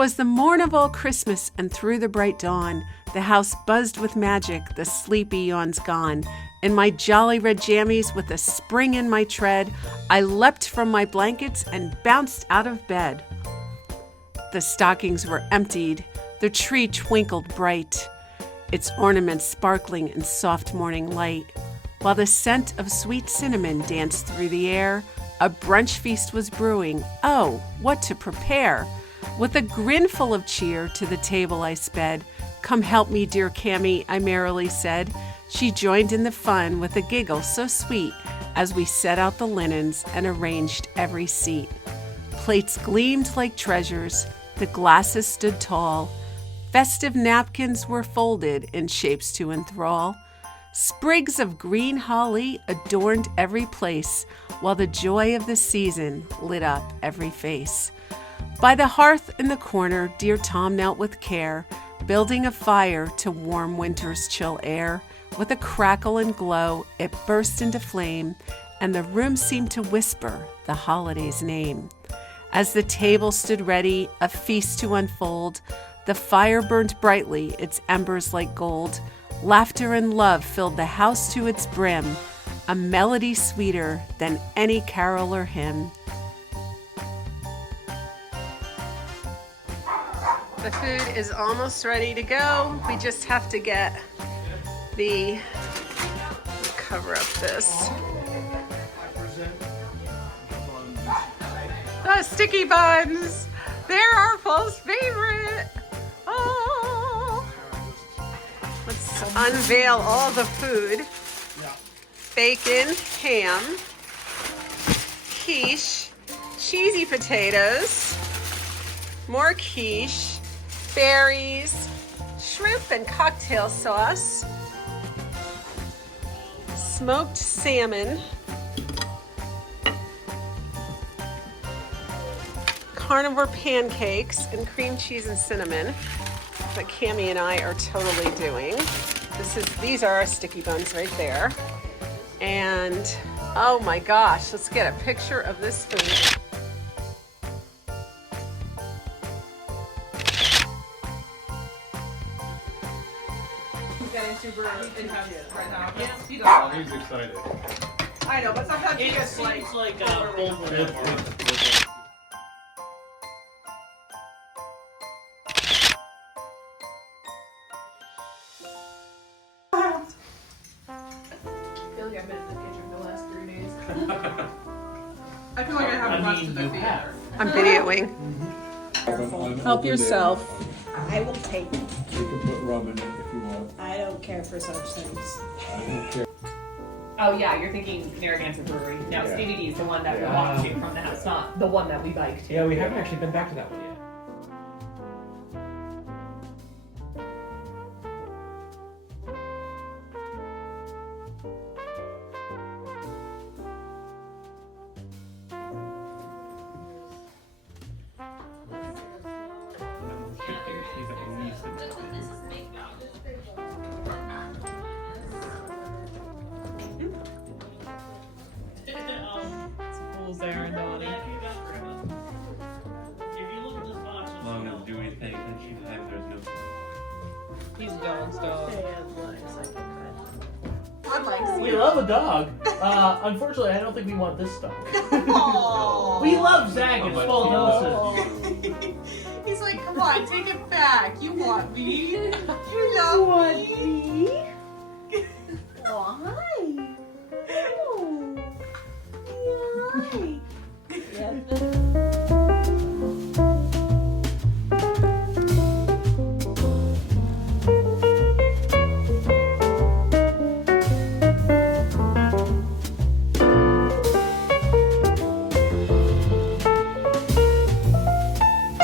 'Twas the morn of all Christmas, and through the bright dawn, the house buzzed with magic, the sleepy yawns gone. In my jolly red jammies, with a spring in my tread, I leapt from my blankets and bounced out of bed. The stockings were emptied, the tree twinkled bright, its ornaments sparkling in soft morning light. While the scent of sweet cinnamon danced through the air, a brunch feast was brewing. Oh, what to prepare! With a grin full of cheer to the table I sped. Come help me, dear Cammie, I merrily said. She joined in the fun with a giggle so sweet as we set out the linens and arranged every seat. Plates gleamed like treasures, the glasses stood tall. Festive napkins were folded in shapes to enthrall. Sprigs of green holly adorned every place, while the joy of the season lit up every face. By the hearth in the corner, dear Tom knelt with care, building a fire to warm winter's chill air. With a crackle and glow, it burst into flame, and the room seemed to whisper the holiday's name. As the table stood ready, a feast to unfold, the fire burned brightly, its embers like gold. Laughter and love filled the house to its brim, a melody sweeter than any carol or hymn. The food is almost ready to go. We just have to get the cover up this. The sticky buns. They're our Paul's favorite. Oh. Let's unveil all the food. Bacon, ham, quiche, cheesy potatoes, more quiche, berries, shrimp and cocktail sauce, smoked salmon, carnivore pancakes, and cream cheese and cinnamon that Cammie and I are totally doing. These are our sticky buns right there. And oh my gosh, let's get a picture of this food. Super intense right now. Yeah, he's excited. I know, but sometimes he gets like I feel like I've been in the kitchen for the last 3 days. I feel like I haven't rushed to the theater. I'm videoing. Help yourself. I will take it. You can put rum in it if you want. I don't care for such things. I don't care. Oh yeah, you're thinking Narragansett Brewery. No, Yeah. Stevie D is the one that we walked to from the house, not the one that we biked to. Yeah, we haven't actually been back to that one yet. There and Donnie. As long as Dewey thinks that she has, there's no. He's John's dog. We love a dog. Unfortunately, I don't think we want this dog. Aww. We love Zach in full doses. He's like, come on, take it back. You want me. You love me. Why?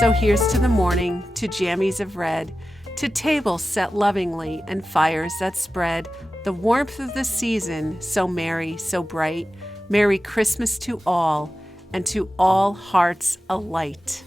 So here's to the morning, to jammies of red, to tables set lovingly and fires that spread the warmth of the season, so merry, so bright. Merry Christmas to all, and to all hearts alight.